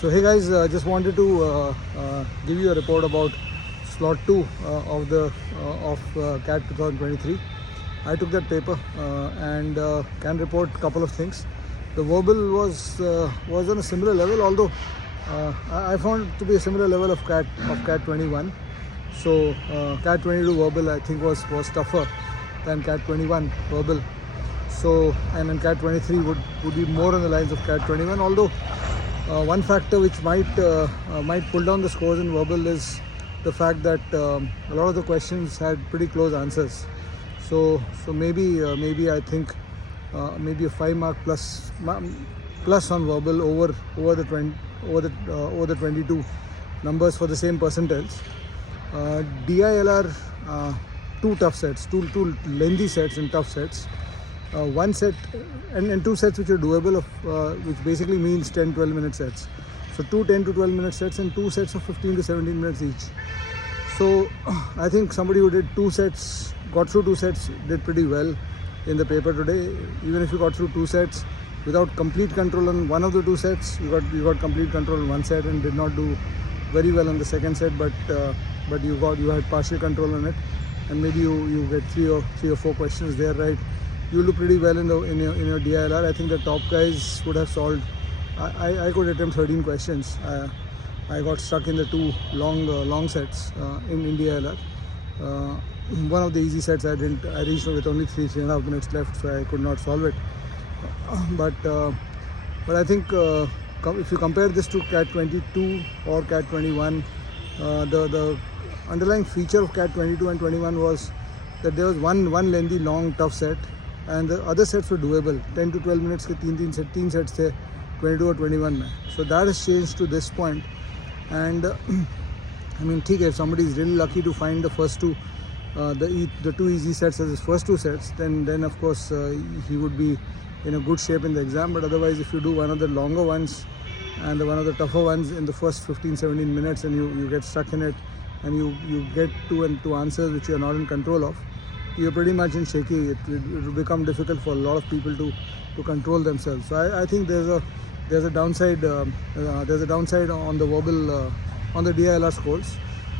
So hey guys, just wanted to give you a report about slot 2 of CAT 2023. I took that paper and can report a couple of things. The verbal was on a similar level, although I found it to be a similar level of CAT 21. So CAT 22 verbal I think was tougher than CAT 21 verbal. So and then CAT 23 would be more on the lines of CAT 21, although one factor which might pull down the scores in verbal is the fact that a lot of the questions had pretty close answers. So maybe I think maybe a 5 mark plus on verbal over the 22 numbers for the same percentiles. DILR, two tough sets, two lengthy sets and tough sets. One set and two sets which are doable, which basically means 10-12 minute sets. So two 10 to 12 minute sets and two sets of 15 to 17 minutes each. So I think somebody who did got through two sets did pretty well in the paper today. Even if you got through two sets without complete control on one of the two sets, you got complete control on one set and did not do very well on the second set, but you had partial control on it, and maybe you get three or four questions there right. You do pretty well in your DILR. I think the top guys would have solved. I could attempt 13 questions. I got stuck in the two long sets in DILR. One of the easy sets I reached with only 3.5 minutes left, so I could not solve it. But I think if you compare this to CAT 22 or CAT 21, the underlying feature of CAT 22 and 21 was that there was one lengthy long tough set, and the other sets were doable. 10 to 12 minutes के तीन sets थे 22 or 21 में. So that has changed to this point. And I mean, ठीक है, if somebody is really lucky to find the first two, the two easy sets as his first two sets, then of course he would be in a good shape in the exam. But otherwise, if you do one of the longer ones and one of the tougher ones in the first 15-17 minutes, and you get stuck in it, and you get two answers which you are not in control of, you're pretty much in shaky. It will become difficult for a lot of people to control themselves. So I think there's a downside. There's a downside on the verbal on the DILR scores.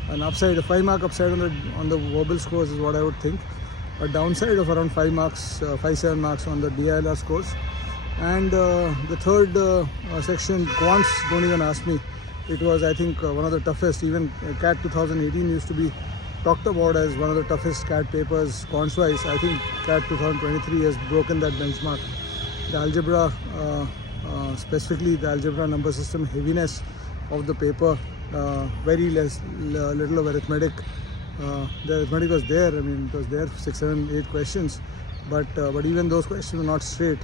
An upside, a 5-mark upside on the verbal scores is what I would think. A downside of around 5 marks, 5-7 marks on the DILR scores. And the third section, quants, don't even ask me. It was, I think, one of the toughest. Even CAT 2018 used to be talked about as one of the toughest CAT papers quants wise. I think CAT 2023 has broken that benchmark. The algebra, specifically the algebra number system heaviness of the paper, very little of arithmetic. The arithmetic was there. I mean, it was there 6, 7, 8 questions, but even those questions were not straight.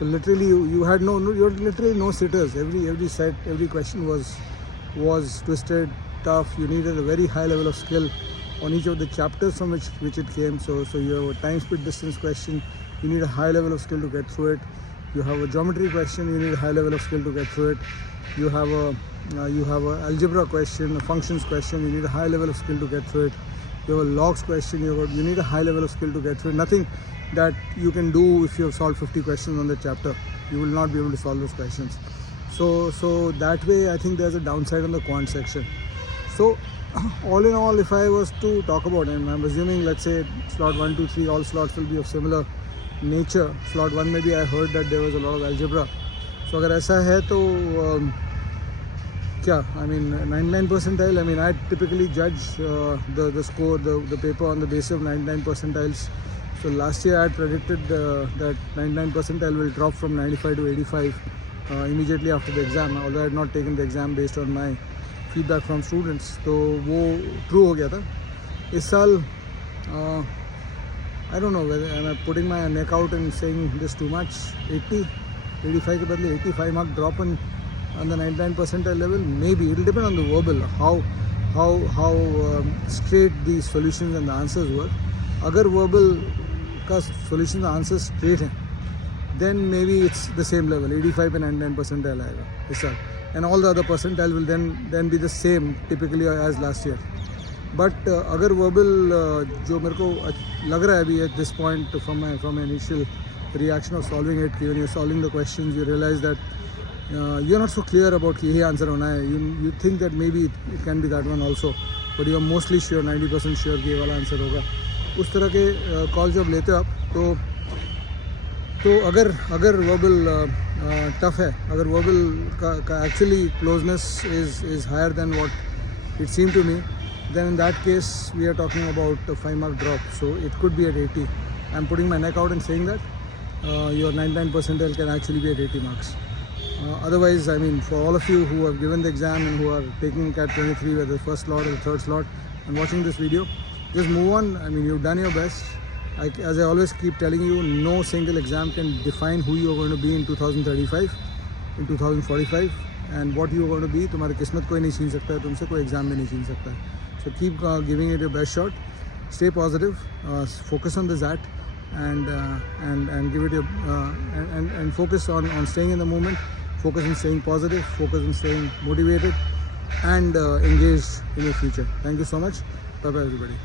So literally, you had literally no sitters. Every set, every question was twisted, tough. You needed a very high level of skill on each of the chapters from which it came. So you have a time, speed, distance question. You need a high level of skill to get through it. You have a geometry question. You need a high level of skill to get through it. You have a algebra question, a functions question. You need a high level of skill to get through it. You have a logs question. You need a high level of skill to get through it. Nothing that you can do if you have solved 50 questions on the chapter. You will not be able to solve those questions. So that way, I think there's a downside on the quant section. So all in all, if I was to talk about, and I'm assuming, let's say slot 1, 2, 3, all slots will be of similar nature. Slot 1 maybe I heard that there was a lot of algebra. So अगर ऐसा है तो क्या, I mean 99 percentile. I mean, I typically judge the score, the paper on the basis of 99 percentiles. So last year I had predicted that 99 percentile will drop from 95 to 85 immediately after the exam, although I had not taken the exam based on my feedback from students. तो वो true हो गया था. इस साल I don't know whether I'm putting my neck out and saying this too much. 85 के बदले 85 mark drop on the 99 percentile level. Maybe it will depend on the verbal, how straight the solutions and the answers were. अगर verbal का solutions and answers straight हैं, then maybe it's the same level, 85 and 99 percentile आएगा इस साल. And all the other percentile will then be the same typically as last year. But अगर verbal जो मेरे को लग रहा है अभी at this point from my initial reaction of solving it, when you're solving the questions, you realize that you're not so clear about कि ये आंसर होना है, you think that maybe it can be that one also, but you are mostly sure, 90% sure कि ये वाला answer होगा. उस तरह के कॉल जब लेते हो आप तो अगर वर्बल टफ है, अगर वर्बल का actually closeness is higher than what it seem to me, then in that case we are talking about a 5 mark drop, so it could be at 80. I'm putting my neck out and saying that your 99 percentile can actually be at 80 marks. Otherwise, I mean, for all of you who have given the exam and who are taking CAT 23, whether the first slot or the third slot, and watching this video, just move on. I mean, you've done your best. As I always keep telling you, no single exam can define who you are going to be in 2035, in 2045, and what you are going to be. तुम्हारी किस्मत कोई नहीं छीन सकता है तुमसे, कोई exam भी नहीं छीन सकता है. So keep giving it your best shot. Stay positive. Focus on the ZAT, and give it your and focus on staying in the moment. Focus on staying positive. Focus on staying motivated, and engaged in your future. Thank you so much. Bye bye, everybody.